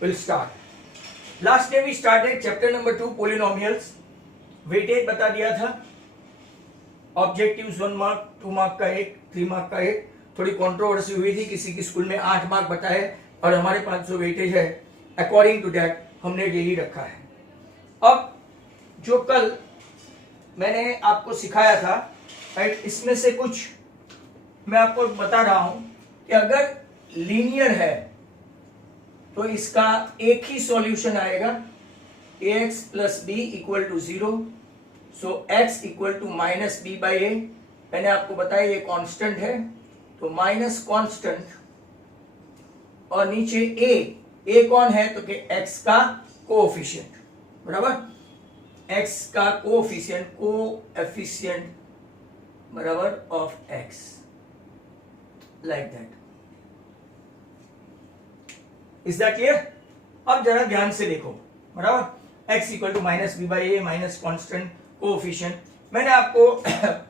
We'll start. Last day we started chapter number 2 polynomials. Weightage बता दिया था. Objectives 1 mark, 2 mark का एक, 3 मार्क का एक. थोड़ी कंट्रोवर्सी हुई थी, किसी की स्कूल में 8 मार्क बताए और हमारे पास जो वेटेज है अकॉर्डिंग टू दैट हमने यही रखा है. अब जो कल मैंने आपको सिखाया था, राइट, इसमें से कुछ मैं आपको बता रहा हूं कि अगर लीनियर है तो इसका एक ही सॉल्यूशन आएगा, ax plus B equal to 0. So x equal to minus B by A. मैंने आपको बताया ये कांस्टेंट है, तो माइनस कांस्टेंट और नीचे a कौन है तो कि x का कोएफिशिएंट, बराबर. x का कोएफिशिएंट बराबर of x, like that. Is that clear? अब जरा ध्यान से देखो, बराबर. x equal to minus B by A minus constant coefficient. मैंने आपको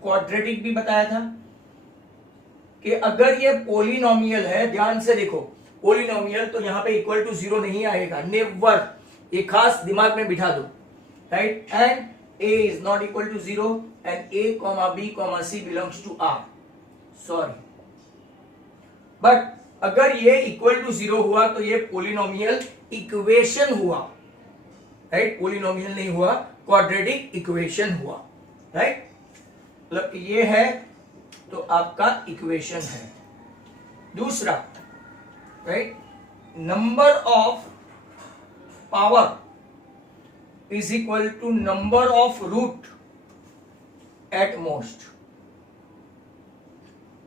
क्वाड्रेटिक भी बताया था कि अगर ये पोलिनोमियल है, ध्यान से देखो, पोलिनोमियल तो यहां पे इक्वल टू 0 नहीं आएगा, नेवर. ये खास दिमाग में बिठा दो, right. And a is not equal to 0 and a, b, c belongs to r. Sorry, but अगर ये इक्वल टू 0 हुआ तो ये पोलिनोमियल इक्वेशन हुआ, राइट. पोलिनोमियल नहीं हुआ, क्वाड्रेटिक इक्वेशन हुआ, राइट. मतलब ये है तो आपका इक्वेशन है. दूसरा, right, number of power is equal to number of root at most.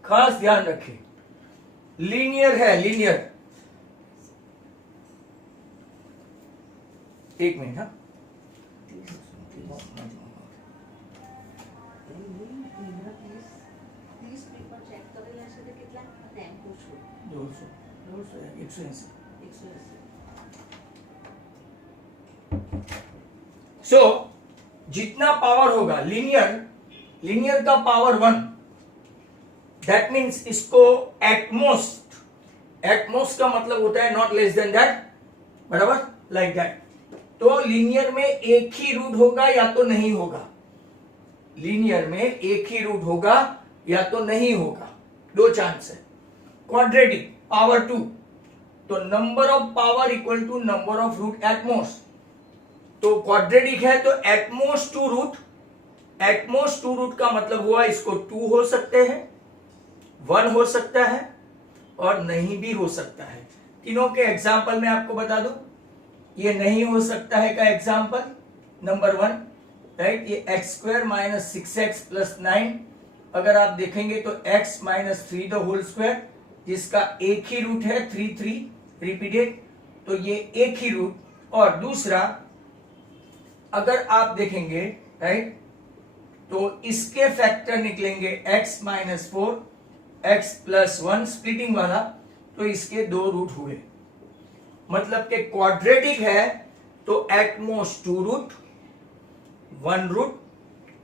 खास ध्यान रखें, लीनियर है, लीनियर. एक मिनट. हाँ, सो जितना पावर होगा लीनियर का पावर 1, दैट मीन्स इसको एटमोस्ट का मतलब होता है नॉट लेस देन दैट, बराबर, लाइक दैट. तो लीनियर में एक ही रूट होगा या तो नहीं होगा, लीनियर में एक ही रूट होगा या तो नहीं होगा, दो चांस है. क्वाड्रेटिक पावर 2, तो number of power equal to number of root at most. तो क्वाड्रेटिक है तो एटमोस्ट टू रूट का मतलब हुआ इसको 2 हो सकते हैं, 1 हो सकता है और नहीं भी हो सकता है. तीनों के एग्जाम्पल मैं आपको बता दूं. ये नहीं हो सकता है का एग्जाम्पल नंबर 1, राइट, ये x² माइनस 6x प्लस 9. अगर आप देखेंगे तो x minus 3 the whole square, जिसका एक ही रूट है 3 रिपीटेड, तो ये एक ही रूट. और दूसरा, अगर आप देखेंगे, राइट, तो इसके फैक्टर निकलेंगे x minus 4, x plus 1 splitting वाला, तो इसके 2 रूट हुए. मतलब कि क्वाड्रेटिक है तो एटमोस्ट 2 रूट, 1 रूट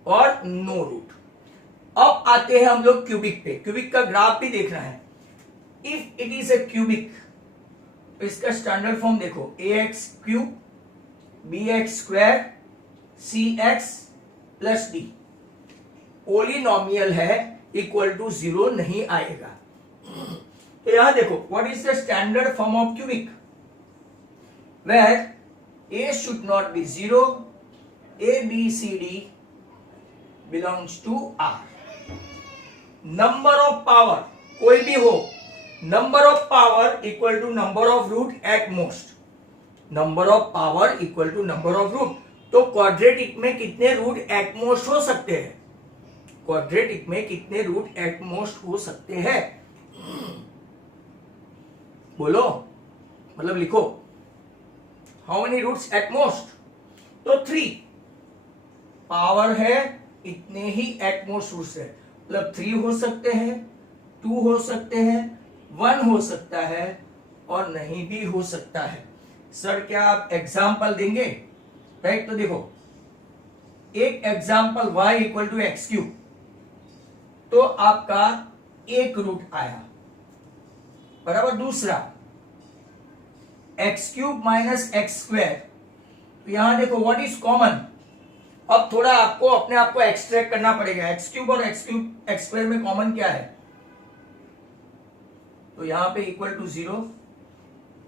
और नो रूट. अब आते हैं हम लोग क्यूबिक पे. क्यूबिक का ग्राफ भी देखना है. If it is a cubic, तो इसका स्टैंडर्ड फॉर्म देखो, ax cube, bx square, cx plus d. Polynomial है, इक्वल टू 0 नहीं आएगा. तो यहां देखो, what is the standard form of cubic, where a should not be 0, a, b, c, d belongs to r. Number of power कोई भी हो, number of power equal to number of root at most. Number of power equal to number of root. तो quadratic में कितने root at most हो सकते हैं? Quadratic में कितने रूट एट मोस्ट हो सकते हैं? बोलो, मतलब लिखो. How many roots at most? तो 3. पावर है, इतने ही एट मोस्ट रूट्स है. मतलब 3 हो सकते हैं, 2 हो सकते हैं, 1 हो सकता है और नहीं भी हो सकता है. सर क्या आप एग्जाम्पल देंगे? राइट, तो देखो, एक example y equal to X cube, तो आपका एक रूट आया, बराबर. दूसरा X cube minus X square. तो यहां देखो व्हाट इज कॉमन। अब थोड़ा आपको अपने आप को एक्सट्रैक्ट करना पड़ेगा। एक्स क्यूब और एक्स स्क्वायर में कॉमन क्या है? तो यहां पे इक्वल टू 0,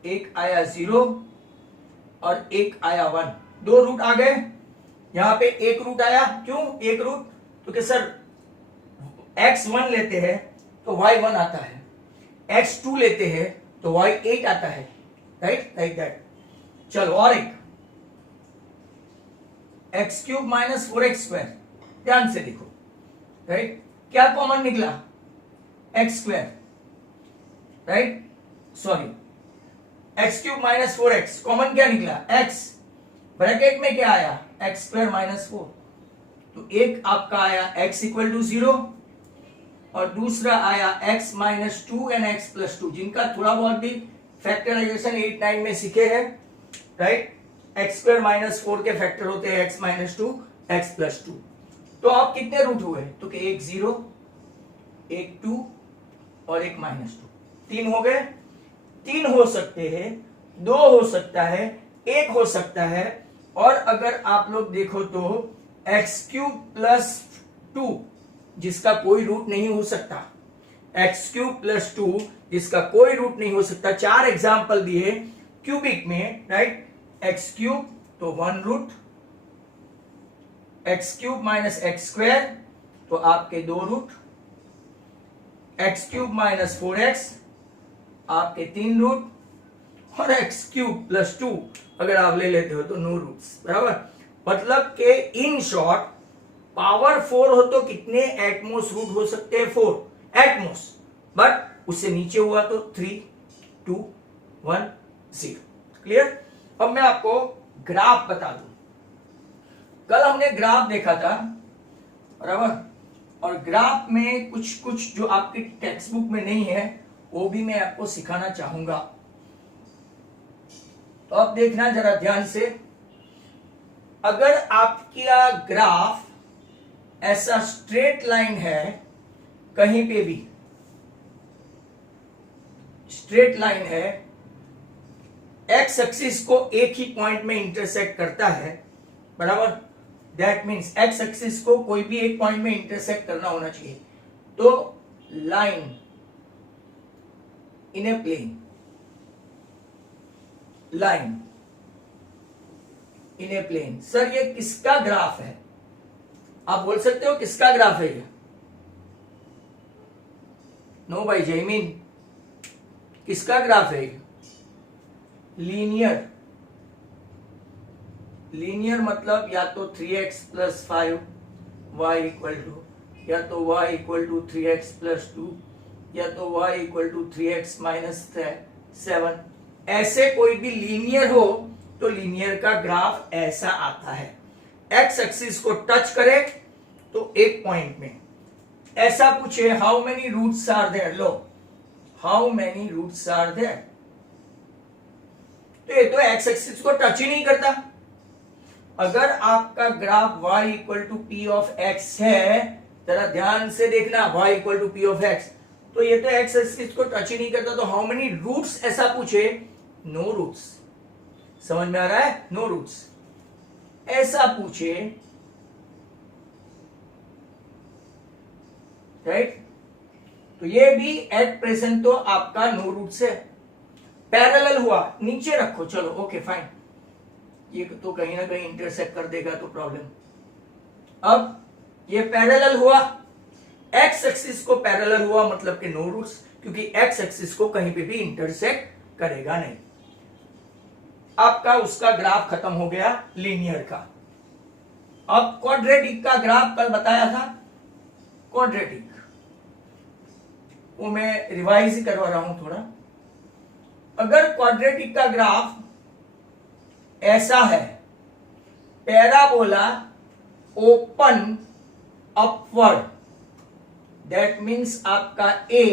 एक आया 0 और एक आया 1, दो रूट आ गए। यहां पे एक रूट आया, क्यों एक रूट? क्योंकि सर x1 लेते हैं तो y1 आता है, x2 लेते हैं तो y8 आता है, राइट, लाइक दैट। चलो और एक x cube minus 4x square, ध्यान से देखो, राइट, क्या कॉमन निकला? X square, right, sorry x cube minus 4x, common क्या निकला? x, ब्रैकेट में क्या आया? X square minus 4। तो एक आपका आया x इक्वल टू 0 और दूसरा आया x minus 2 and x plus 2, जिनका थोड़ा बहुत भी फैक्टराइजेशन 8-9 में सीखे हैं, राइट। एक्स स्क्वायर माइनस 4 के फैक्टर होते हैं x माइनस 2, x प्लस 2। तो अब कितने रूट हुए? तो कि एक 0, एक 2 और एक माइनस 2, 3 हो गए। 3 हो सकते हैं, 2 हो सकता है, 1 हो सकता है, और अगर आप लोग देखो तो एक्स क्यूब प्लस 2 जिसका कोई रूट नहीं हो सकता, एक्स क्यूब प्लस 2 जिसका कोई रूट नहीं हो सकता। 4 एग्जाम्पल दिए क्यूबिक में, राइट। एक्स क्यूब तो 1 root, X cube minus X square तो आपके 2 root, X cube minus 4x आपके 3 रूट, और एक्स क्यूब प्लस 2 अगर आप ले लेते हो तो नो रूट्स, बराबर। मतलब के इन शॉर्ट पावर 4 हो तो कितने एटमोस रूट हो सकते हैं? 4 एटमोस, बट उससे नीचे हुआ तो 3, 2, 1, 0। क्लियर? अब मैं आपको ग्राफ बता दूं। कल हमने ग्राफ देखा था, बराबर, और ग्राफ में कुछ कुछ जो आपकी टेक्स्ट बुक में नहीं है वो भी मैं आपको सिखाना चाहूंगा। तो अब देखना जरा ध्यान से। अगर आपका ग्राफ ऐसा स्ट्रेट लाइन है, कहीं पे भी स्ट्रेट लाइन है, एक्स एक्सिस को एक ही पॉइंट में इंटरसेक्ट करता है, बराबर, दैट मीन्स एक्स एक्सिस को कोई भी एक पॉइंट में इंटरसेक्ट करना होना चाहिए। तो line in a plane, line in a plane. Sir ये किसका ग्राफ है? आप बोल सकते हो किसका ग्राफ है ये? नो भाई जयमीन, किसका ग्राफ है ये? लीनियर। लीनियर मतलब या तो 3x plus 5 y equal to, या तो y equal to 3x plus 2, या तो y equal to 3x minus 7। ऐसे कोई भी लीनियर हो तो लीनियर का ग्राफ ऐसा आता है। एक्स एक्सिस को टच करे तो एक पॉइंट में ऐसा पूछे how many roots are there, लो how many roots are there, तो ये तो एक्स एक्सिस को टच ही नहीं करता। अगर आपका graph y equal to P of X है, जरा ध्यान से देखना, y equal to P of X, तो ये तो एक्स एक्सिस को टच ही नहीं करता। तो हाउ मेनी रूट्स ऐसा पूछे, नो रूट्स। समझ में आ रहा है? No roots. ऐसा पूछे, राइट, तो ये भी एट प्रेजेंट तो आपका नो रूट्स है। पैरेलल हुआ, नीचे रखो, चलो ओके फाइन, ये तो कहीं ना कहीं इंटरसेक्ट कर देगा तो प्रॉब्लम। अब ये पैरेलल हुआ, एक्स एक्सिस को पैरेलल हुआ मतलब कि नो रूट्स, क्योंकि एक्स एक्सिस को कहीं पे भी इंटरसेक्ट करेगा नहीं। आपका उसका ग्राफ खत्म हो गया लीनियर का। अब क्वाड्रेटिक का ग्राफ कल बताया था, क्वाड्रेटिक वो मैं रिवाइज ही करवा रहा हूं थोड़ा। अगर क्वाड्रेटिक का ग्राफ ऐसा है, parabola open upward, that means आपका a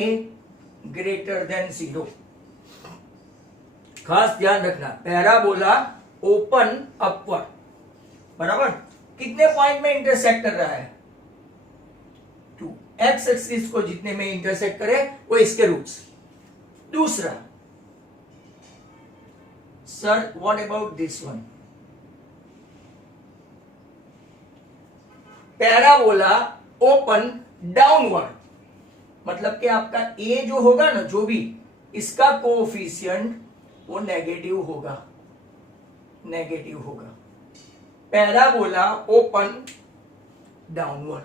ग्रेटर देन 0। खास ध्यान रखना, पैराबोला ओपन अपवर्ड, बराबर, कितने पॉइंट में इंटरसेक्ट कर रहा है? 2। एक्स एक्सिस को जितने में इंटरसेक्ट करे वो इसके रूट्स। दूसरा, sir what about this one? Parabola open downward, मतलब कि आपका ए जो होगा ना, जो भी इसका कोएफिशिएंट वो नेगेटिव होगा, नेगेटिव होगा। पैराबोला ओपन डाउनवर्ड,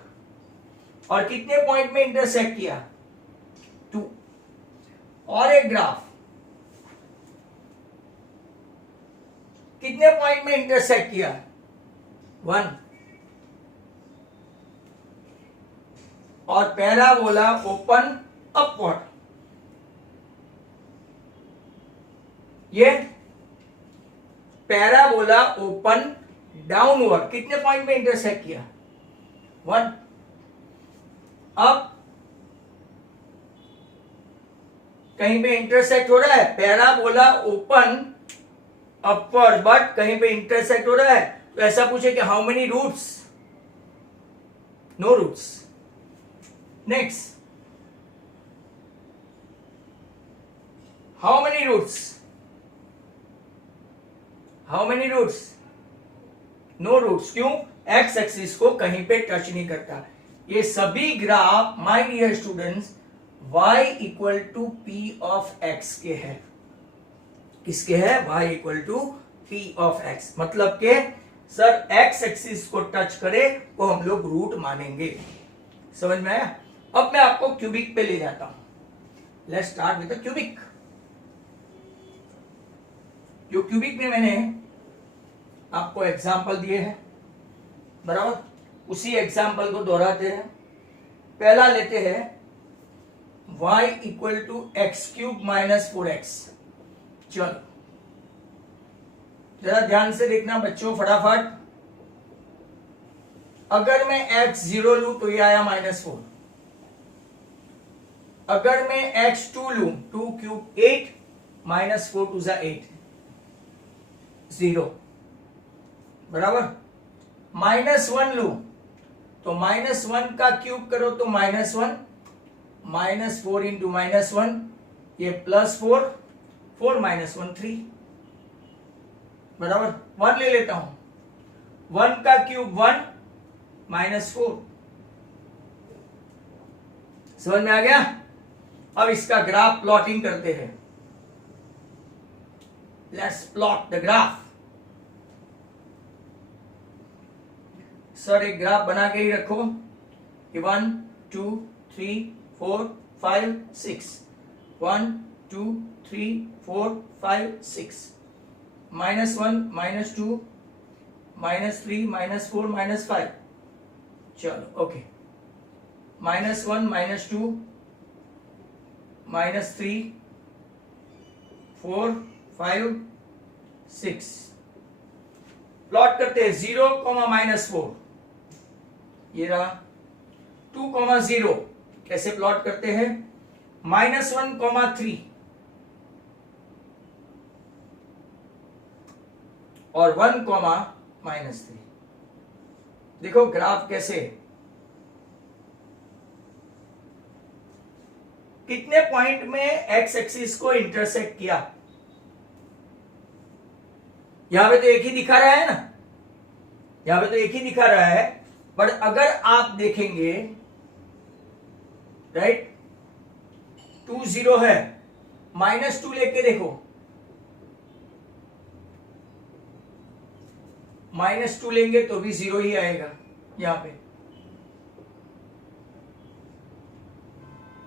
और कितने पॉइंट में इंटरसेक्ट किया? 2। और एक ग्राफ कितने पॉइंट में इंटरसेक्ट किया? 1। और पैराबोला ओपन अपवर्ड, ये पैराबोला ओपन डाउनवर्ड कितने पॉइंट में इंटरसेक्ट किया? 1। अब कहीं पे इंटरसेक्ट हो रहा है, पैराबोला ओपन अपवर्ड, बट कहीं पे इंटरसेक्ट हो रहा है, तो ऐसा पूछे कि how many roots? No roots. Next, how many roots? How many roots? No roots. क्यों? एक्स एक्सिस को कहीं पे टच नहीं करता। ये सभी graph my dear students y equal to P of X के है। किसके है? y equal to P of X, मतलब के सर एक्स एक्सिस को टच करे वो हम लोग रूट मानेंगे। समझ में आया? अब मैं आपको क्यूबिक पे ले जाता हूं। Let's start with the cubic. जो क्यूबिक में मैंने आपको एग्जाम्पल दिए हैं, बराबर, उसी एग्जाम्पल को दोहराते हैं। पहला लेते हैं y equal to X cube minus 4x। चलो जरा ध्यान से देखना बच्चों, फटाफट। अगर मैं x 0 लू तो ये आया -4। अगर मैं x 2 लू, 2 क्यूब 8 -4 2 जा 8, 0, बराबर। -1 लू तो -1 का क्यूब करो तो -1, -4 इंटू -1, ये +4, 4 -1 3, बराबर। 1 ले लेता हूं, 1 का क्यूब 1 -4। समझ में आ गया? अब इसका ग्राफ प्लॉटिंग करते हैं। Let's plot the graph. Sir एक ग्राफ बना के ही रखो कि 1 2 3 4 5 6, 1 2 3 4 5 6, -1 -2 -3 -4 -5। चलो ओके, -1 -2 -3 4 5 6। प्लॉट करते हैं 0, -4, ये रहा। 2, 0 कैसे प्लॉट करते हैं? -1, 3 और 1, -3। देखो ग्राफ कैसे, कितने पॉइंट में एक्स एक्सिस को इंटरसेक्ट किया? यहां पे तो एक ही दिखा रहा है ना, यहां पे तो एक ही दिखा रहा है, पर अगर आप देखेंगे, राइट, 2 0 है, -2 लेके देखो, -2 लेंगे तो भी 0 ही आएगा यहां पे,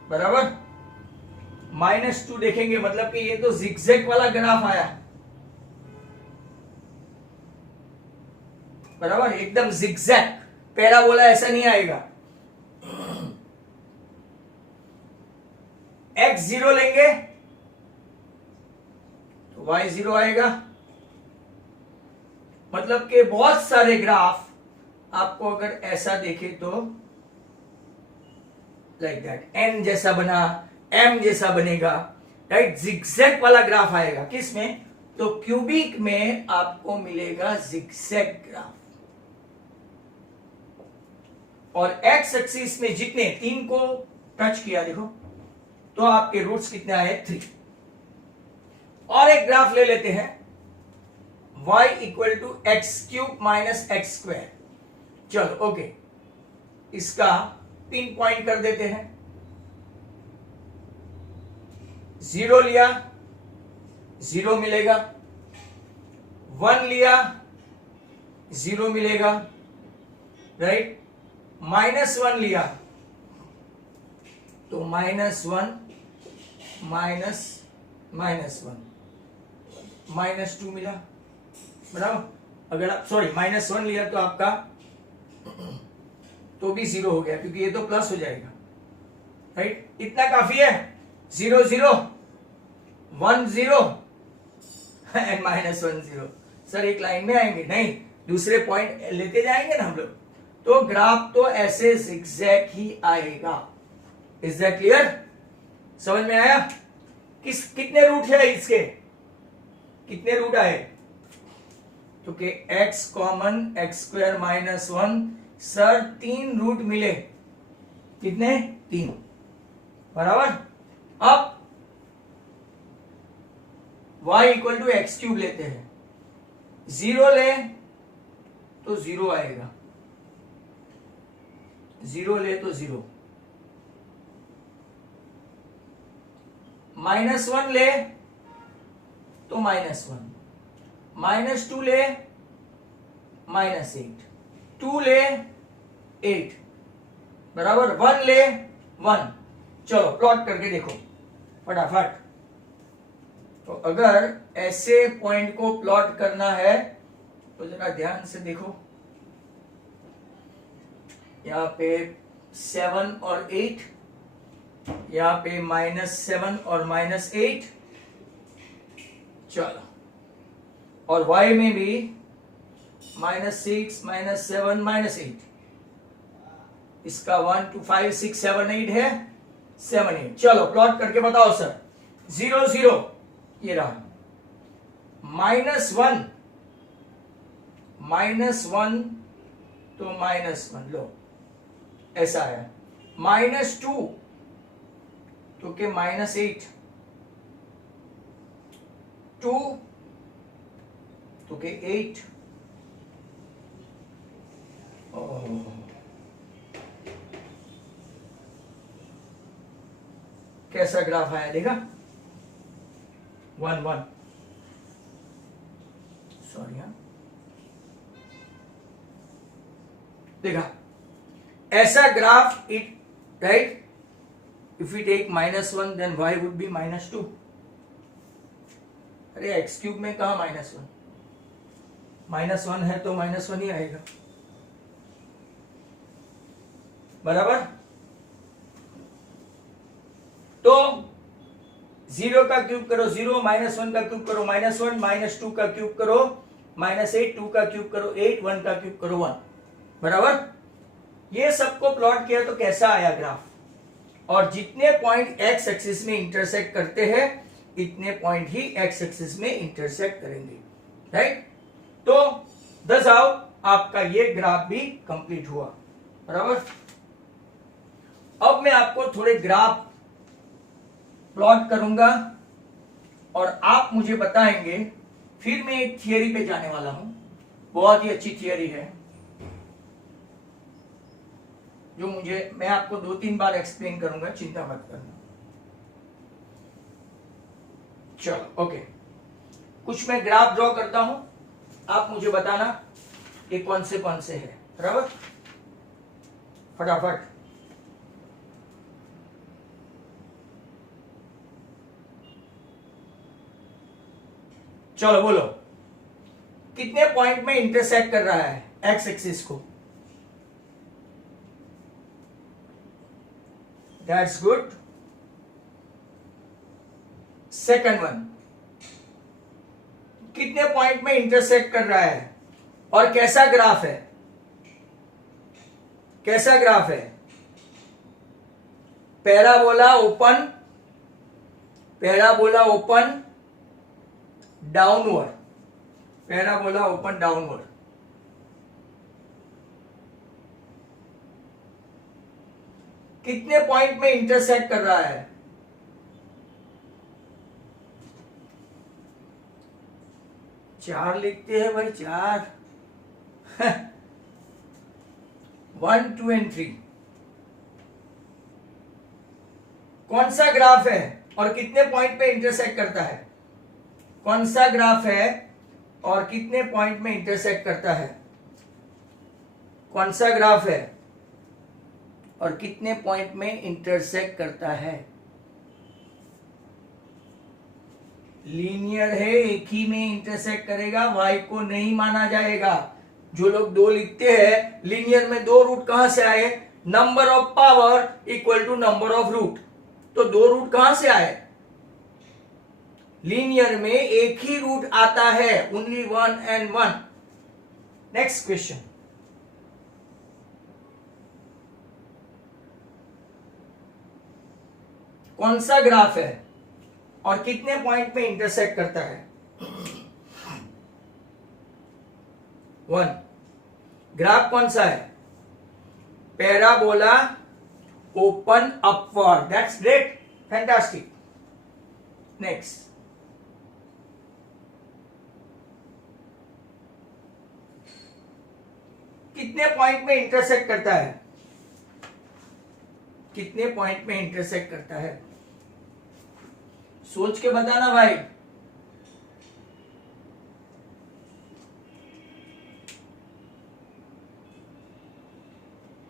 बराबर। -2 देखेंगे मतलब कि ये तो जिगजैग वाला ग्राफ आया, बराबर, एकदम जिगजैग। पैराबोला ऐसा नहीं आएगा। x 0 लेंगे तो y 0 आएगा। मतलब कि बहुत सारे ग्राफ आपको अगर ऐसा देखे तो लाइक दैट, n जैसा बना, m जैसा बनेगा, राइट, जिगजैग वाला ग्राफ आएगा। किस में? तो क्यूबिक में आपको मिलेगा जिगजैग ग्राफ। और एक्स एक्सिस में जितने 3 को टच किया देखो, तो आपके रूट्स कितने आए? 3। और एक ग्राफ ले लेते हैं y equal to X cube minus X square. चलो ओके, इसका पिन पॉइंट कर देते हैं। 0 लिया 0 मिलेगा, 1 लिया 0 मिलेगा, राइट। -1 लिया तो -1 -1 -2 मिला, बराबर। अगर आप सॉरी -1 लिया तो आपका तो भी 0 हो गया, क्योंकि ये तो प्लस हो जाएगा, राइट। इतना काफी है। 0 0 1 0 एंड -1 0। सर एक लाइन में आएंगे? नहीं, दूसरे पॉइंट लेते जाएंगे ना हम लोग। तो ग्राफ तो ऐसे zigzag ही आएगा। Is that clear? समझ में आया? कितने रूट है इसके? कितने रूट आए? तो कि x common x square -1। Sir 3 root मिले। कितने? 3, बराबर। अब y equal to X cube लेते हैं। 0 ले तो 0 आएगा, 0 ले तो 0, -1 ले तो -1, -2 ले -8, 2 ले 8, बराबर। 1 ले 1। चलो प्लॉट करके देखो फटाफट। तो अगर ऐसे पॉइंट को प्लॉट करना है तो जरा ध्यान से देखो। यहाँ पे 7 और 8, यहाँ पे -7 और -8। चलो, और y में भी -6 -7 -8। इसका 1 2 5 6 7 8 है, 7 8। चलो प्लॉट करके बताओ सर। 0 0 ये रहा, -1 -1 तो -1 लो, ऐसा है। -2 तो के -8, 2 तो के 8। कैसा ग्राफ आया देखा? 1 1, सॉरी हाँ, देखा ऐसा graph it, right. If we take -1 then y would be -2। अरे एक्स क्यूब में कहा -1? -1 है तो -1 ही आएगा, बराबर। तो 0 का क्यूब करो 0, -1 का क्यूब करो -1, -2 का क्यूब करो -8, 2 का क्यूब करो 8, 1 का क्यूब करो 1, बराबर। ये सबको प्लॉट किया तो कैसा आया ग्राफ? और जितने पॉइंट एक्स एक्सिस में इंटरसेक्ट करते हैं इतने पॉइंट ही एक्स एक्सिस में इंटरसेक्ट करेंगे, राइट। तो दस आओ, आपका ये ग्राफ भी कंप्लीट हुआ, बराबर। अब मैं आपको थोड़े ग्राफ प्लॉट करूंगा और आप मुझे बताएंगे। फिर मैं एक थियरी पे जाने वाला हूं, बहुत ही अच्छी थियरी है, जो मैं आपको 2-3 बार एक्सप्लेन करूंगा, चिंता मत करना। चलो ओके, कुछ मैं ग्राफ ड्रॉ करता हूं, आप मुझे बताना ये कौन से है, बराबर। फटाफट। चलो बोलो, कितने पॉइंट में इंटरसेक्ट कर रहा है एक्स एक्सिस को? That's good. सेकंड वन, कितने पॉइंट में इंटरसेक्ट कर रहा है और कैसा ग्राफ है? कैसा ग्राफ है? Parabola open, parabola open downward, parabola open downward. कितने पॉइंट में इंटरसेक्ट कर रहा है? 4 लिखते हैं भाई, 4 1 2 एंड 3। कौन सा ग्राफ है और कितने पॉइंट पे इंटरसेक्ट करता है? कौन सा ग्राफ है और कितने पॉइंट में इंटरसेक्ट करता है? कौन सा ग्राफ है और कितने पॉइंट में इंटरसेक्ट करता है? लीनियर है, एक ही में इंटरसेक्ट करेगा, y को नहीं माना जाएगा। जो लोग 2 लिखते हैं, लीनियर में 2 रूट कहां से आए? Number of power equal to number of root. तो 2 रूट कहां से आए? लीनियर में एक ही रूट आता है, ओनली 1 and 1। नेक्स्ट क्वेश्चन, कौन सा ग्राफ है और कितने पॉइंट में इंटरसेक्ट करता है? 1। ग्राफ कौन सा है? Parabola open upward. That's great, fantastic. Next, कितने पॉइंट में इंटरसेक्ट करता है? कितने पॉइंट में इंटरसेक्ट करता है? सोच के बताना भाई।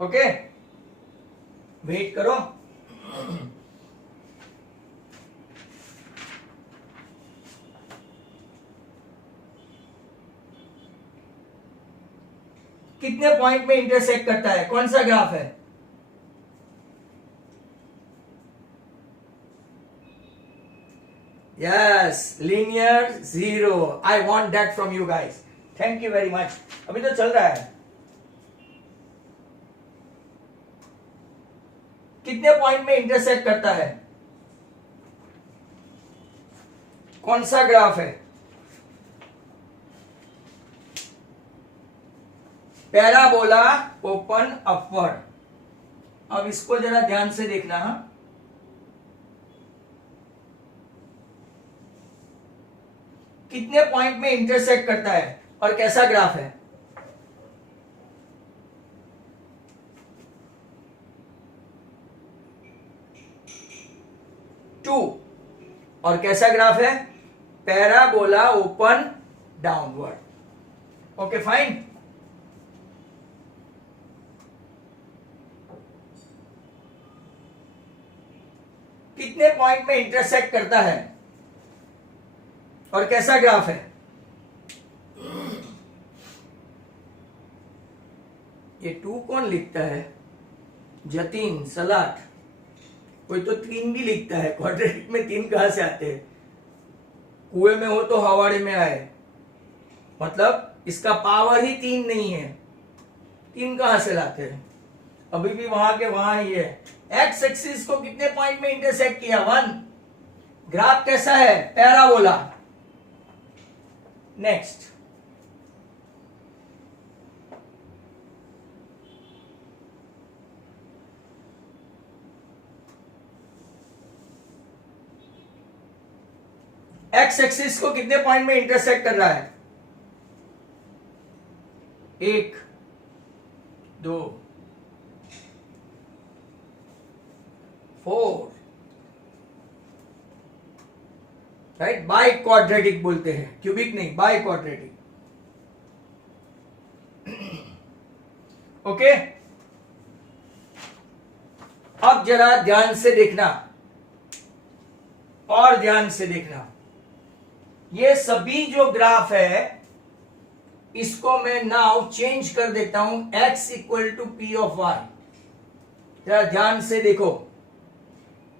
ओके, वेट करो। कितने पॉइंट में इंटरसेक्ट करता है? कौन सा ग्राफ है? Yes, linear 0। I want that from you guys, thank you very much. अभी तो चल रहा है। कितने पॉइंट में इंटरसेक्ट करता है? कौन सा ग्राफ है? Parabola open upward. अब इसको जरा ध्यान से देखना। कितने पॉइंट में इंटरसेक्ट करता है और कैसा ग्राफ है? टू। और कैसा ग्राफ है? Parabola open downward. Okay fine. कितने पॉइंट में इंटरसेक्ट करता है और कैसा ग्राफ है? ये 2 कौन लिखता है? जतीन सलाट। कोई तो 3 भी लिखता है। क्वाड्रेटिक में 3 कहां से आते हैं? कुएं में हो तो हवाड़े में आए, मतलब इसका पावर ही 3 नहीं है। 3 कहां से लाते हैं? अभी भी वहां के वहां ही है। एक्स एक्सिस को कितने पॉइंट में इंटरसेक्ट किया? 1। ग्राफ कैसा है? पैराबोला। नेक्स्ट, एक्स एक्सिस को कितने पॉइंट में इंटरसेक्ट कर रहा है? 1 2 4, राइट। बाई क्वाड्रेटिक बोलते हैं, क्यूबिक नहीं, बाई क्वाड्रेटिक। ओके, अब जरा ध्यान से देखना और ध्यान से देखना। ये सभी जो ग्राफ है इसको मैं नाउ चेंज कर देता हूं, x equal to P of Y. जरा ध्यान से देखो,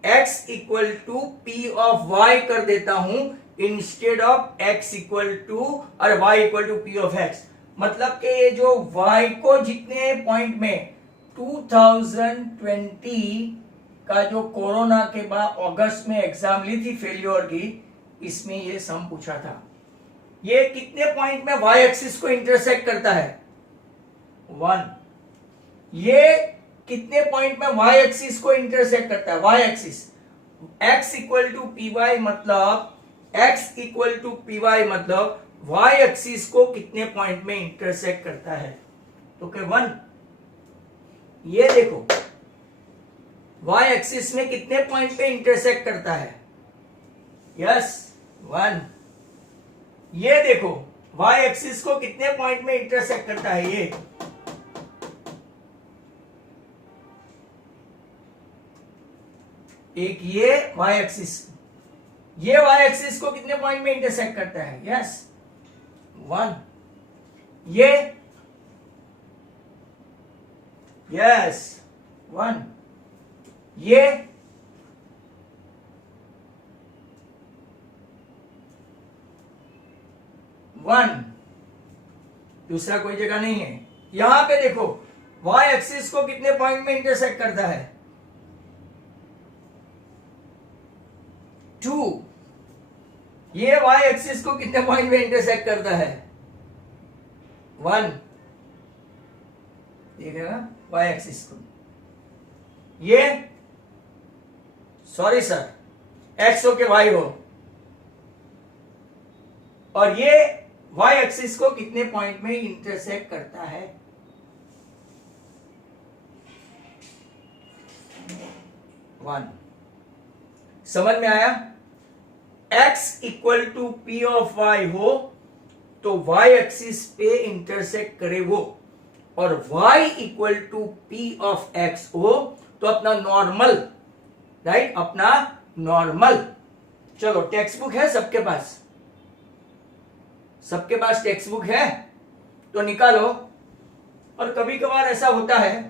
x equal to P of Y कर देता हूं instead of x equal to और y equal to P of x। मतलब कि ये जो y को जितने पॉइंट में 2020 का जो कोरोना के बाद अगस्त में एग्जाम ली थी फेल्योर की, इसमें ये सम पूछा था। ये कितने पॉइंट में y एक्सिस को इंटरसेक्ट करता है? 1। ये कितने पॉइंट में y एक्सिस को इंटरसेक्ट करता है? y axis x equal to P Y, मतलब x equal to P Y मतलब y एक्सिस को कितने पॉइंट में इंटरसेक्ट करता है, तो क्या 1। ये देखो y एक्सिस में कितने पॉइंट पे इंटरसेक्ट करता है, यस 1। ये देखो y एक्सिस को कितने पॉइंट में इंटरसेक्ट करता है, ये एक ये y एक्सिस, ये y एक्सिस को कितने पॉइंट में इंटरसेक्ट करता है, यस 1। ये यस 1। ये वन, दूसरा कोई जगह नहीं है। यहां पे देखो y एक्सिस को कितने पॉइंट में इंटरसेक्ट करता है, 2। ये y एक्सिस को कितने पॉइंट में इंटरसेक्ट करता है, 1। देखेगा y एक्सिस को, ये सॉरी सर x हो के y हो, और ये y एक्सिस को कितने पॉइंट में इंटरसेक्ट करता है, 1। समझ में आया। x equal to P of y हो तो y एक्सिस पे इंटरसेक्ट करे वो, और y equal to P of x हो तो अपना नॉर्मल, राइट, अपना नॉर्मल। चलो टेक्स्ट बुक है सबके पास, सबके पास टेक्स्ट बुक है तो निकालो। और कभी कभार ऐसा होता है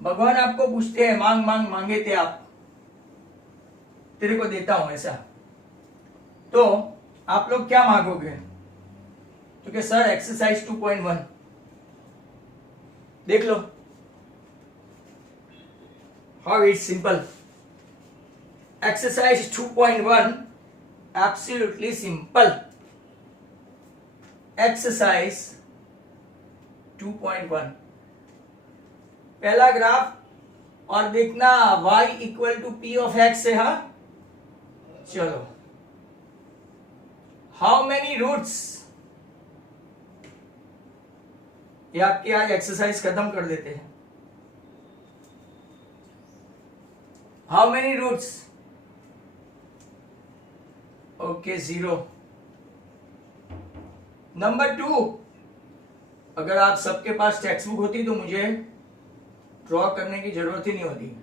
भगवान आपको पूछते हैं, मांग मांग मांगे थे आप, तेरे को देता हूं ऐसा, तो आप लोग क्या मांगोगे, तो क्या सर एक्सरसाइज 2.1 देख लो, how it's simple. Exercise 2.1 absolutely simple. Exercise 2.1 पहला ग्राफ, और देखना y equal to P of X है। हा चलो, हाउ मेनी रूट्स, ये आपकी आज एक्सरसाइज खत्म कर देते हैं। How many roots, okay 0। Number 2, अगर आप सबके पास टेक्स्ट बुक होती तो मुझे ड्रॉ करने की जरूरत ही नहीं होती।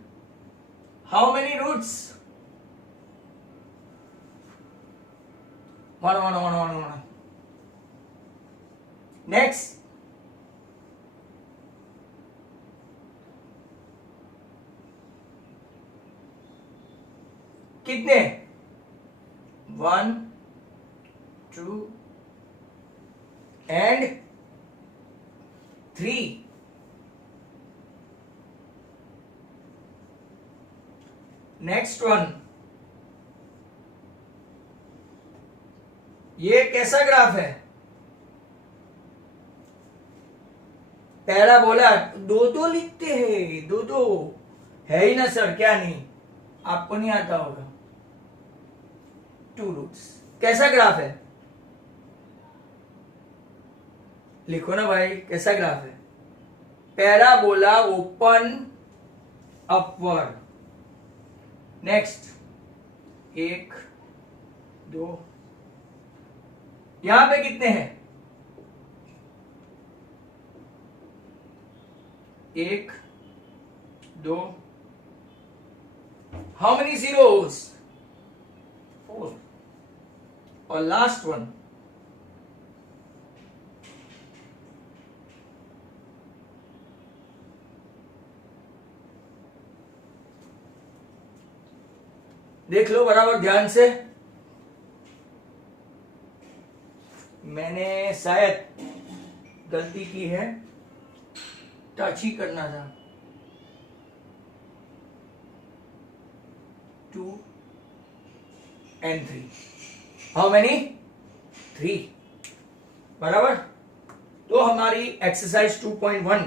How many roots, 1। नेक्स्ट, कितने, 1 2 and 3। नेक्स्ट वन, ये कैसा ग्राफ है, पहला बोला 2 लिखते हैं, 2 है ही ना सर, क्या नहीं, आपको नहीं आता होगा। 2 रूट्स, कैसा ग्राफ है, लिखो ना भाई, कैसा ग्राफ है, पैराबोला ओपन अपवर्ड। नेक्स्ट, 1 2, यहां पे कितने हैं, 1 2, हाउ मेनी zeros, 4, और लास्ट वन, देख लो बराबर ध्यान से। मैंने शायद गलती की है, टच ही करना था। 2 and 3, हाउ मेनी, 3, बराबर। तो हमारी एक्सरसाइज 2.1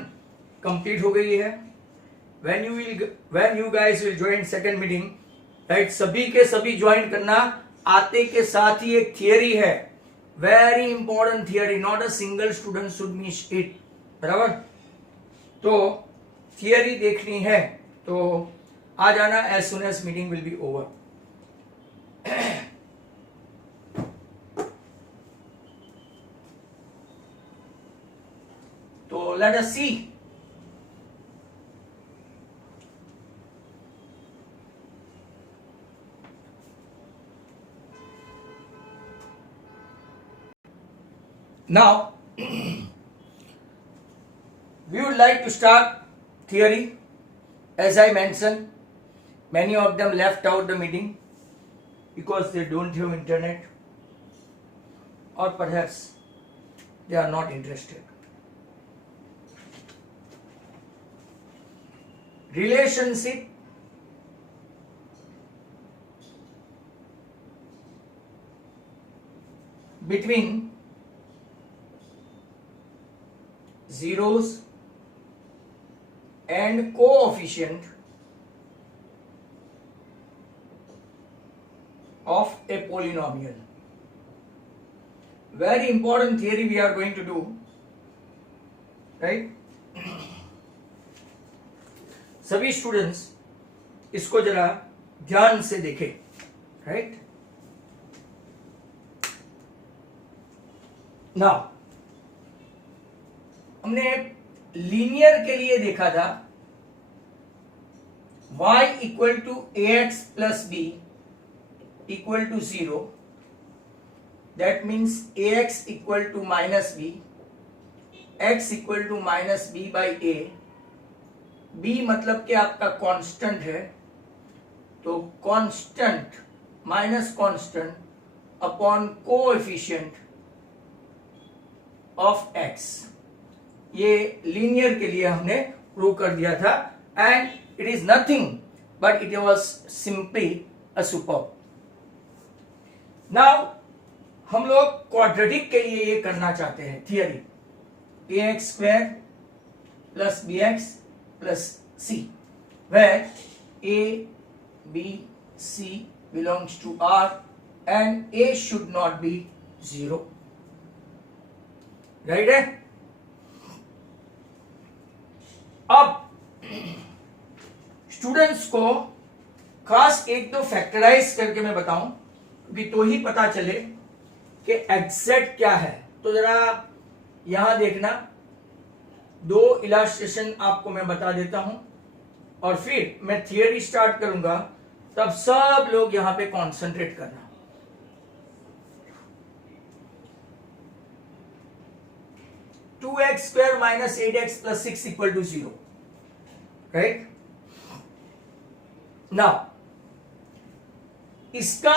कंप्लीट हो गई है। when you guys will join second meeting, right, सभी के सभी ज्वाइन करना, आते के साथ ही एक थियरी है, very important theory, not a single student should miss it, बराबर। तो थियरी देखनी है तो आ जाना as soon as meeting will be over. तो let us see, now we would like to start theory. As I mentioned, many of them left out the meeting because they don't have internet or perhaps they are not interested. Relationship between zeros and coefficient of a polynomial. Very important theory we are going to do, right? सभी students इसको जरा ध्यान से देखें, right? Now हमने linear के लिए देखा था y equal to ax plus b equal to 0, that means ax equal to minus b, x equal to minus b by a, b मतलब कि आपका कांस्टेंट है, तो constant minus constant upon coefficient of x, ये linear के लिए हमने prove कर दिया था, and it is nothing but it was simply a superb. Now हम लोग क्वाड्रेटिक के लिए ये करना चाहते हैं theory, ax square plus bx plus c, where a b c belongs to R and a should not be 0, right है? अब स्टूडेंट्स को खास एक दो फैक्टराइज करके मैं बताऊं, क्योंकि तो ही पता चले कि एग्जैक्ट क्या है। तो जरा यहां देखना, दो इलास्ट्रेशन आपको मैं बता देता हूं और फिर मैं थियरी स्टार्ट करूंगा, तब सब लोग यहां पे कॉन्सेंट्रेट करना। Two X square minus 8x plus 6 equal to 0, right? Now इसका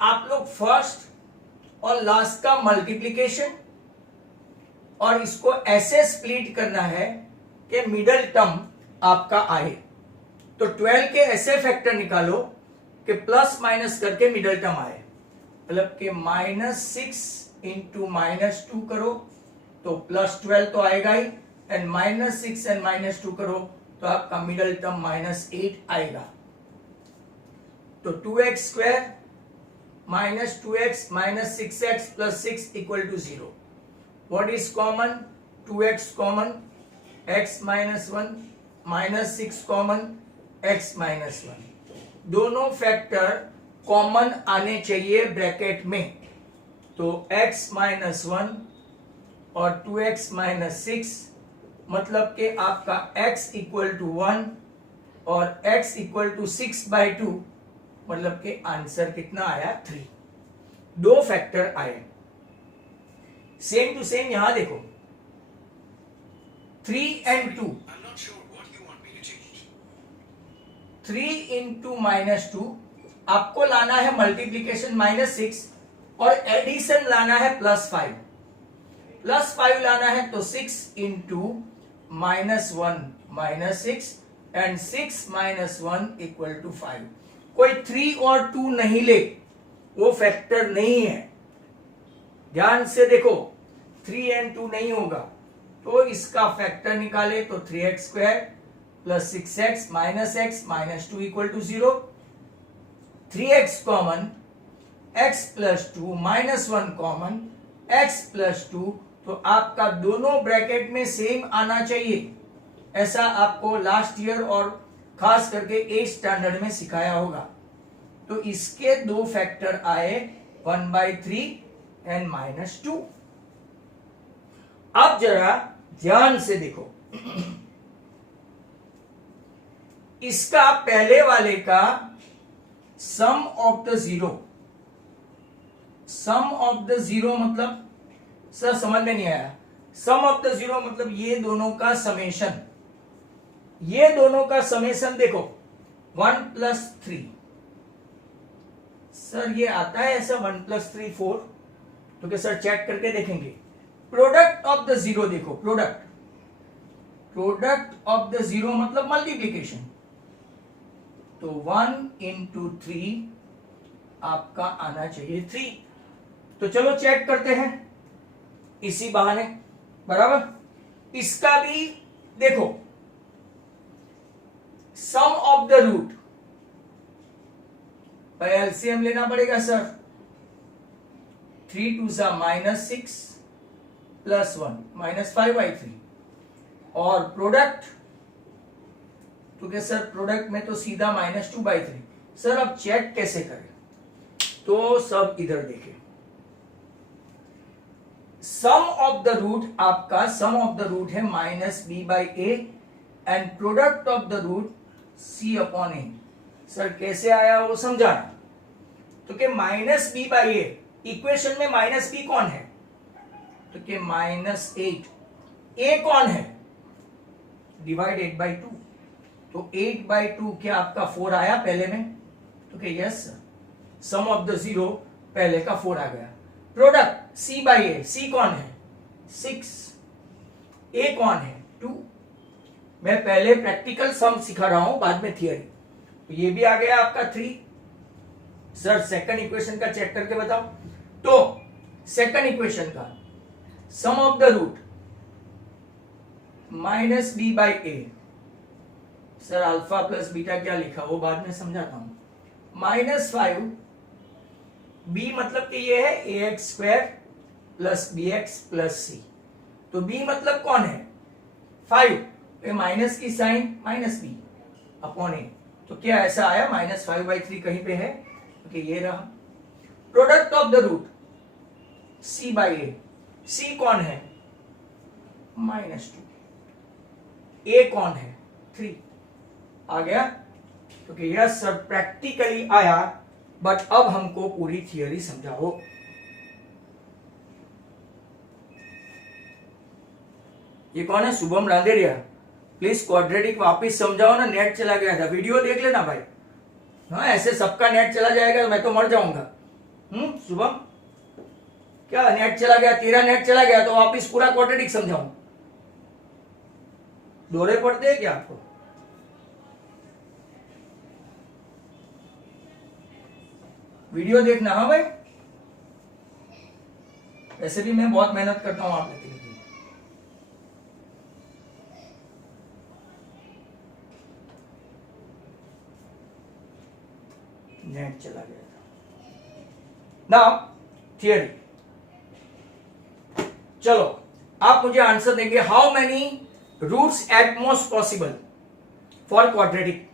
आप लोग फर्स्ट और लास्ट का मल्टीप्लीकेशन और इसको ऐसे स्प्लिट करना है कि मिडल टर्म आपका आए। तो 12 के ऐसे फैक्टर निकालो कि प्लस माइनस करके मिडल टर्म आए, मतलब कि -6 इंटू -2 करो तो +12 तो आएगा ही, एंड -6 एंड -2 करो तो आपका मिडल टर्म -8 आएगा। तो 2x square minus 2x minus 6x plus 6 equal to 0। What is common? 2x common, x minus 1 minus 6 common, x minus 1, दोनों फैक्टर कॉमन आने चाहिए ब्रैकेट में। तो x माइनस 1 और 2x माइनस 6, मतलब कि आपका x इक्वल टू 1 और x इक्वल टू 6/2, मतलब कि आंसर कितना आया? 3। दो फैक्टर आए। सेम टू सेम यहां देखो, 3 and 2, 3 इंटू -2, आपको लाना है मल्टीप्लीकेशन -6 और एडिशन लाना है +5, +5 लाना है तो 6 इंटू -1 -6 एंड 6 -1 इक्वल टू 5। कोई 3 और 2 नहीं ले, वो फैक्टर नहीं है। ध्यान से देखो, 3 and 2 नहीं होगा, तो इसका फैक्टर निकाले तो 3x square plus 6x minus x minus 2 equal to 0। 3x common, x plus 2 minus 1 common x plus 2, तो आपका दोनों ब्रैकेट में सेम आना चाहिए। ऐसा आपको लास्ट ईयर और खास करके 8th स्टैंडर्ड में सिखाया होगा। तो इसके दो फैक्टर आए 1/3 एंड -2। अब जरा ध्यान से देखो, इसका पहले वाले का sum of the zero, sum of the zero मतलब सर समझ में नहीं आया। सम ऑफ द जीरो मतलब ये दोनों का समेशन, ये दोनों का समेशन देखो 1 + 3। सर ये आता है ऐसा 1 + 3 4, तो क्या सर चेक करके देखेंगे। प्रोडक्ट ऑफ द जीरो देखो, प्रोडक्ट ऑफ द जीरो मतलब मल्टीप्लीकेशन, तो 1 × 3 आपका आना चाहिए 3। तो चलो चेक करते हैं इसी बहाने, बराबर। इसका भी देखो, sum of the root, LCM लेना पड़ेगा सर। 3 2 -6 + 1 -5/3, और प्रोडक्ट तो क्या सर प्रोडक्ट में तो सीधा -2/3। सर अब चेक कैसे करें, तो सब इधर देखें। सम ऑफ द रूट, आपका सम ऑफ द रूट है -b/a and product of the root c/a। Sir कैसे आया वो समझाना। तो क्या -b/a, इक्वेशन में -b कौन है, तो क्या -8, a कौन है, डिवाइड 8/2, तो 8/2 क्या आपका 4 आया पहले में, तो क्या yes sir, sum of the zero पहले का 4 आ गया। प्रोडक्ट c/a, c कौन है 6, a कौन है 2। मैं पहले प्रैक्टिकल सम सिखा रहा हूं, बाद में थियरी। तो ये भी आ गया आपका 3। सर सेकंड इक्वेशन का चेक करके बताओ। तो सेकंड इक्वेशन का sum of the root -b/a, sir alpha plus beta क्या लिखा वो बाद में समझाता हूं। -5, b मतलब कि ये है ax² + bx + c, तो b मतलब कौन है 5, माइनस की साइन -b/a, तो क्या ऐसा आया -5/3 कहीं पे है, तो ये रहा। Product of the root c/a, c कौन है -2, a कौन है 3, आ गया। तो कि यह सब प्रैक्टिकली आया, बट अब हमको पूरी थियरी समझाओ। ये कौन है, शुभम रांदेरिया। प्लीज क्वाड्रेटिक वापस समझाओ ना, नेट चला गया था, वीडियो देख लेना भाई। हाँ ऐसे सबका नेट चला जाएगा तो मैं तो मर जाऊंगा। शुभम क्या नेट चला गया, तेरा नेट चला गया तो वापस पूरा क्वाड्रेटिक समझाऊं, दौरे पड़ते हैं क्या आपको। वीडियो देखना, हाँ भाई, वैसे भी मैं बहुत मेहनत करता हूं आप लोगों के लिए। नेट चला गया था। नाउ थियरी, चलो आप मुझे आंसर देंगे। How many roots at most possible for quadratic,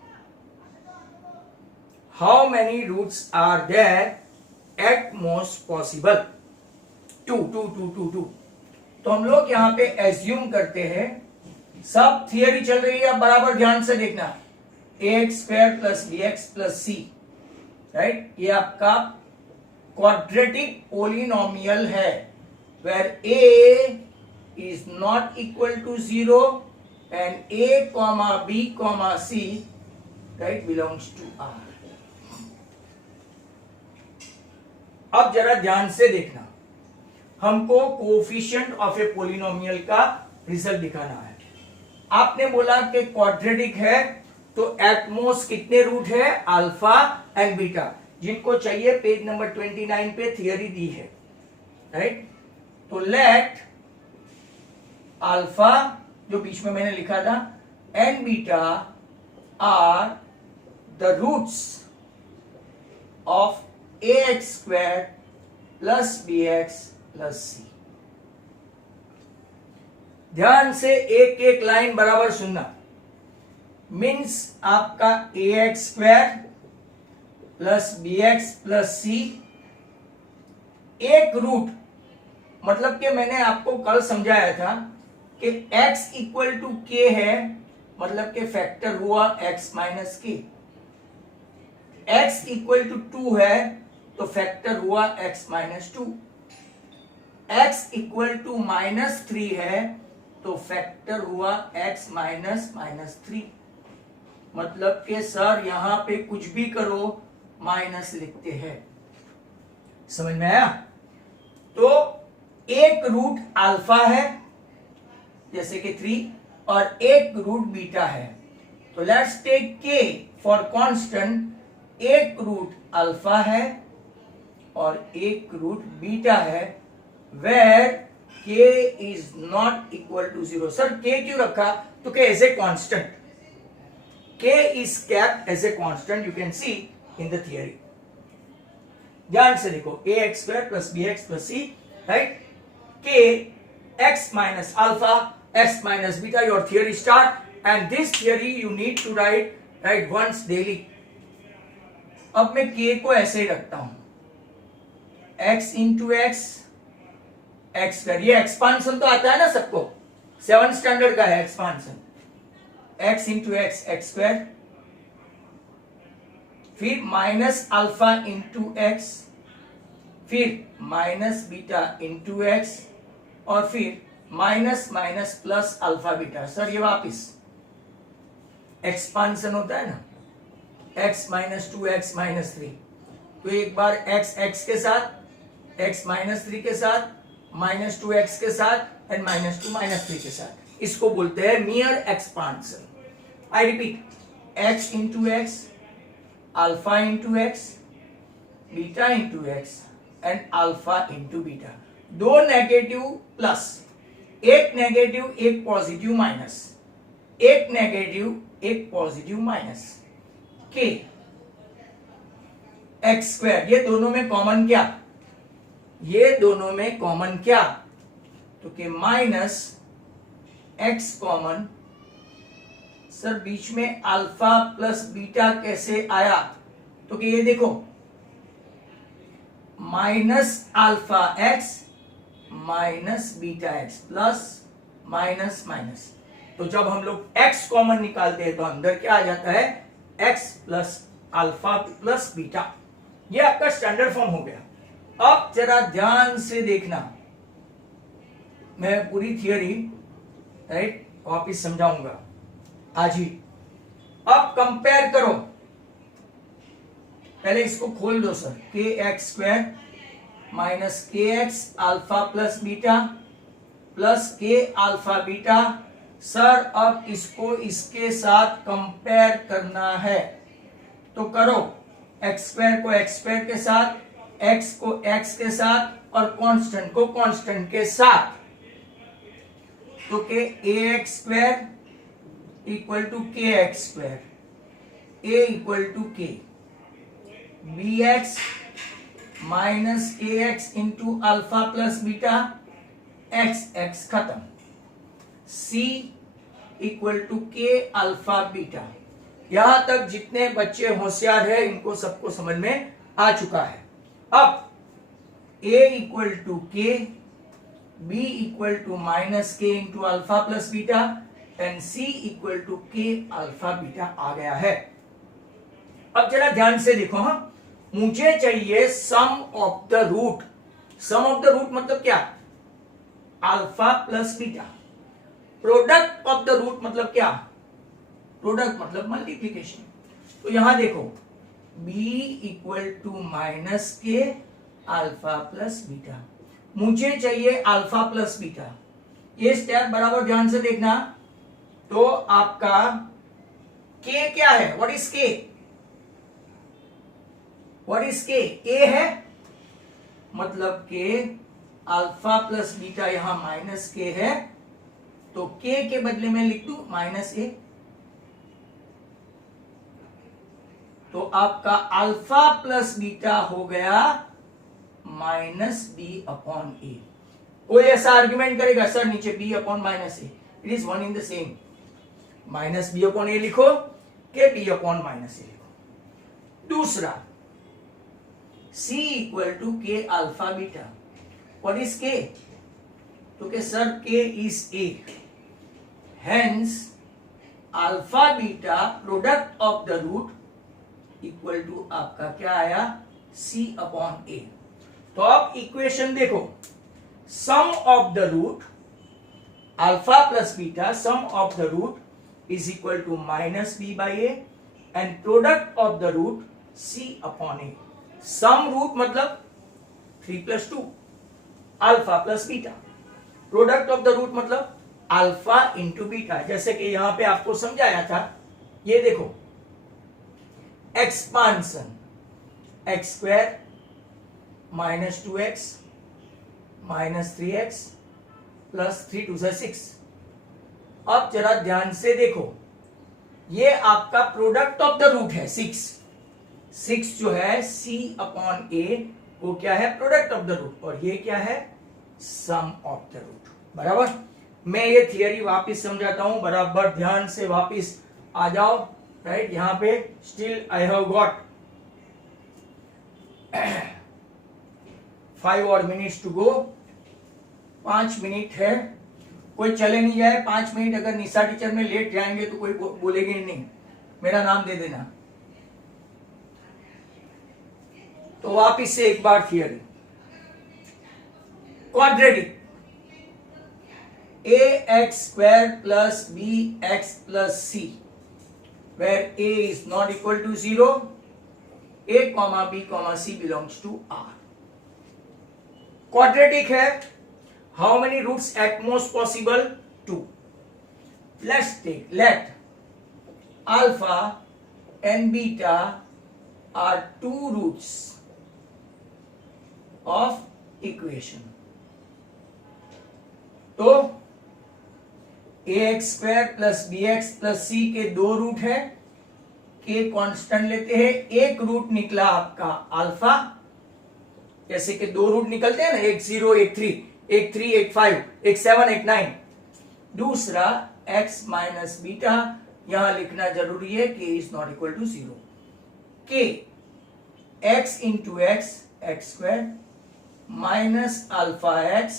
how many roots are there at most possible. 2 2 2 2 2। तो हम लोग यहां पे एज्यूम करते हैं, सब थियरी चल रही है, बराबर ध्यान से देखना। ax² + bx + c, राइट, ये आपका क्वाड्रेटिक पोलिनोमियल है, where a is not equal to 0 and a, b, c, right, belongs to R। अब जरा ध्यान से देखना, हमको कोएफिशिएंट ऑफ ए पोलिनोमियल का रिजल्ट दिखाना है। आपने बोला कि क्वाड्रेटिक है, तो एटमोस्ट कितने रूट है, अल्फा एंड बीटा, जिनको चाहिए पेज नंबर 29 पे थियरी दी है, राइट। तो लेट अल्फा, जो बीच में मैंने लिखा था, and beta are the roots of ax square plus bx plus c। ध्यान से एक एक लाइन बराबर सुनना। मीन्स आपका ax square plus bx plus c एक रूट, मतलब कि मैंने आपको कल समझाया था कि x इक्वल टू k है, मतलब कि फैक्टर हुआ x minus k। x equal to 2 है तो फैक्टर हुआ x minus 2। x equal to minus 3 है तो फैक्टर हुआ x माइनस माइनस 3। मतलब कि सर यहां पे कुछ भी करो माइनस लिखते हैं। समझ में आया? तो एक रूट अल्फा है जैसे कि 3 और एक रूट बीटा है। तो let's take k for constant. एक रूट अल्फा है और एक रूट बीटा है, where k is not equal to 0। Sir k क्यों रखा? तो k as a constant, k is kept as a constant, you can see in the theory. ध्यान से देखो, ax square plus bx plus c, right? k x minus alpha x minus beta, your theory start, and this theory you need to write once daily. अब मैं k को ऐसे ही रखता हूं, x into x x square. ये expansion तो आता है ना सबको, 7th स्टैंडर्ड का है expansion. x into x x square, फिर माइनस अल्फा इंटू एक्स, फिर माइनस बीटा इंटू एक्स, और फिर minus minus plus alpha beta. Sir ये वापिस एक्सपांशन होता है ना, x माइनस 2 x माइनस 3, तो एक बार x x के साथ, x माइनस 3 के साथ, माइनस 2x के साथ एंड माइनस 2 माइनस 3 के साथ। इसको बोलते हैं मियर expansion. I repeat, x into x, alpha into x, beta into x and alpha into beta. दो नेगेटिव प्लस, एक नेगेटिव एक पॉजिटिव माइनस, एक नेगेटिव एक positive minus, k x square. ये दोनों में कॉमन क्या? ये दोनों में कॉमन क्या? तो कि माइनस एक्स कॉमन। सर बीच में अल्फा प्लस बीटा कैसे आया? तो कि ये देखो, minus alpha x minus beta x plus minus minus. तो जब हम लोग x कॉमन निकालते हैं तो अंदर क्या आ जाता है? x plus alpha plus beta. ये आपका स्टैंडर्ड फॉर्म हो गया। अब जरा ध्यान से देखना, मैं पूरी थियरी राइट वापिस समझाऊंगा आज ही। अब कंपेयर करो, पहले इसको खोल दो सर। के x square minus k x alpha plus beta plus के अल्फा बीटा। सर अब इसको इसके साथ कंपेयर करना है तो करो। एक्स स्क्वायर को एक्स स्क्वायर के साथ, एक्स को एक्स के साथ और कांस्टेंट को कांस्टेंट के साथ। तो k a x square equal to k x square, a equal to k, b x minus k x into alpha plus beta, x x खत्म, सी इक्वल टू के अल्फा बीटा। यहां तक जितने बच्चे होशियार हैं इनको सबको समझ में आ चुका है। अब a equal to k, b equal to minus k into alpha plus beta and c equal to के अल्फा बीटा आ गया है। अब जरा ध्यान से देखो, हाँ, मुझे चाहिए sum of the root. Sum of the root मतलब क्या? Alpha plus beta. Product of the root मतलब क्या? प्रोडक्ट मतलब मल्टीप्लीकेशन। तो यहां देखो, b equal to minus K alpha plus beta. मुझे चाहिए अल्फा प्लस बीटा। ये स्टेप बराबर ध्यान से देखना। तो आपका k क्या है? What is k? What is k? a है, मतलब k अल्फा प्लस बीटा यहां माइनस k है, तो k के बदले में लिख दू माइनस a। तो आपका अल्फा प्लस बीटा हो गया माइनस बी अपॉन ए। कोई ऐसा आर्ग्यूमेंट करेगा सर नीचे B upon minus A, it is one in the same. Minus B upon A लिखो के बी अपॉन माइनस ए लिखो। दूसरा C इक्वल टू के alpha beta. What is K? तो K sir K is A, hence alpha beta product of the root equal to आपका क्या आया C upon ए। तो अब इक्वेशन देखो, sum of the root alpha plus beta, sum of the root is equal to minus B by A and product of the root C upon A. Sum root मतलब 3 plus 2 alpha plus beta, product of the root मतलब alpha into beta. जैसे कि यहां पे आपको समझाया था, ये देखो expansion X square minus 2x minus 3x plus 3 2 6। अब जरा ध्यान से देखो, ये आपका प्रोडक्ट ऑफ द रूट है 6 जो है C अपॉन ए, वो क्या है प्रोडक्ट ऑफ द रूट, और ये क्या है सम ऑफ द रूट। बराबर। मैं ये थियरी वापस समझाता हूं, बराबर ध्यान से वापस आ जाओ। राइट, यहां पे स्टिल आई हैव गॉट 5 और मिनट्स टू गो। 5 मिनट है, कोई चले नहीं जाए। 5 मिनट अगर निशा टीचर में लेट जाएंगे तो कोई बोलेंगे नहीं, मेरा नाम दे देना। तो वापिस से एक बार theory, quadratic A x square plus B X plus C, where A is not equal to 0, A comma B comma C belongs to R. Quadratic है, how many roots at most possible? 2। let alpha and beta are 2 roots of equation. तो ax square plus B X plus C के 2 root है, के constant लेते हैं, एक root निकला आपका अल्फा, जैसे कि 2 रूट निकलते हैं ना, एक 0 एक 3, एक 3 एक 5, एक 7 एक 9। दूसरा x माइनस बीटा, यहां लिखना जरूरी है k is not equal to 0। k x into x x square minus alpha x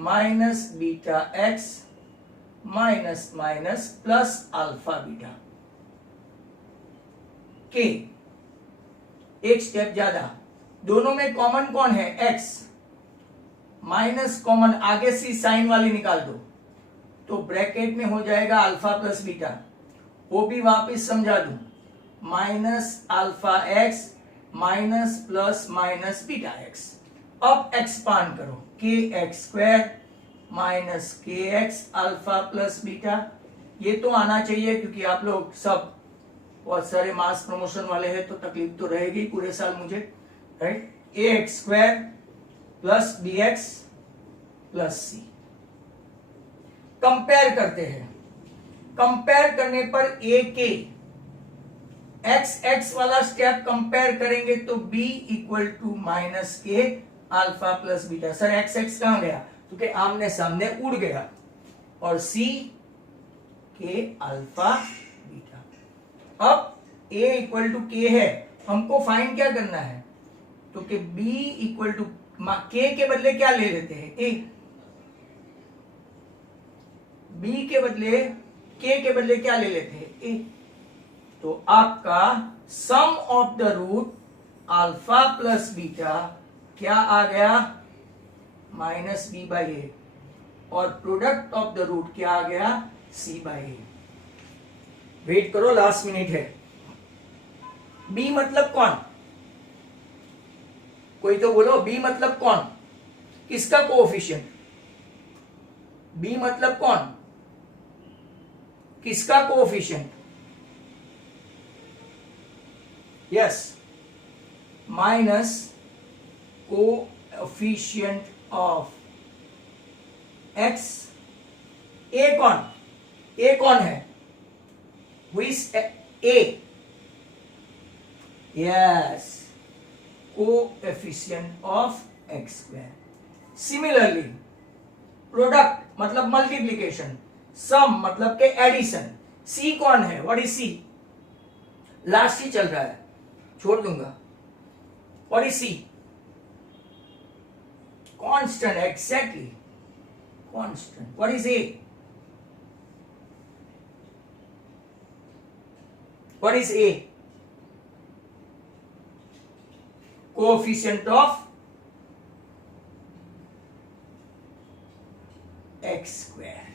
minus beta x minus minus plus alpha beta. k एक स्टेप ज्यादा, दोनों में कॉमन कौन है? x, माइनस कॉमन, आगे सी साइन वाली निकाल दो तो ब्रैकेट में हो जाएगा अल्फा प्लस बीटा, वो भी वापस समझा दूं, minus alpha x minus plus minus beta x. अब एक्सपांड करो, के x square minus k x alpha plus beta, ये तो आना चाहिए क्योंकि आप लोग सब बहुत सारे मास प्रमोशन वाले हैं, तो तकलीफ तो रहेगी पूरे साल मुझे, right. A x square plus B X plus C. Compare करते हैं, कंपेयर करने पर ए के एक्स एक्स वाला स्टेप कंपेयर करेंगे तो b equal to minus K alpha plus beta. Sir X X कहां गया? तो के आमने सामने उड़ गया, और c के अल्फा बीटा। अब a इक्वल टू के है, हमको फाइंड क्या करना है? तो कि b इक्वल टू k के बदले क्या ले लेते हैं? a। b के बदले k के बदले क्या ले लेते हैं? a। तो आपका sum of the root alpha plus beta क्या आ गया? माइनस बी बाई ए, और प्रोडक्ट ऑफ द रूट क्या आ गया? सी बाई ए। वेट करो, लास्ट मिनट है। बी मतलब कौन? कोई तो बोलो, बी मतलब कौन? किसका कोएफिशिएंट? बी मतलब कौन? किसका coefficient? Yes, minus coefficient of X. A कौन? ए कौन है? Who is A? Yes, coefficient of X square. Similarly product मतलब मल्टीप्लीकेशन, सम मतलब के एडिशन। सी कौन है? What is C? लास्ट ही चल रहा है, छोड़ दूंगा। What is C? Constant, exactly constant. What is A? What is A? Coefficient of X square.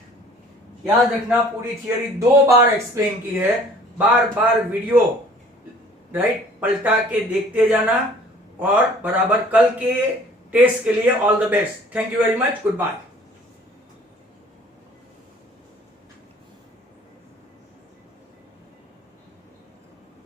याद रखना, पूरी थियरी 2 बार एक्सप्लेन की है, बार बार वीडियो राइट पलटा के देखते जाना, और बराबर कल के टेस्ट के लिए all the best. Thank you very much, good bye.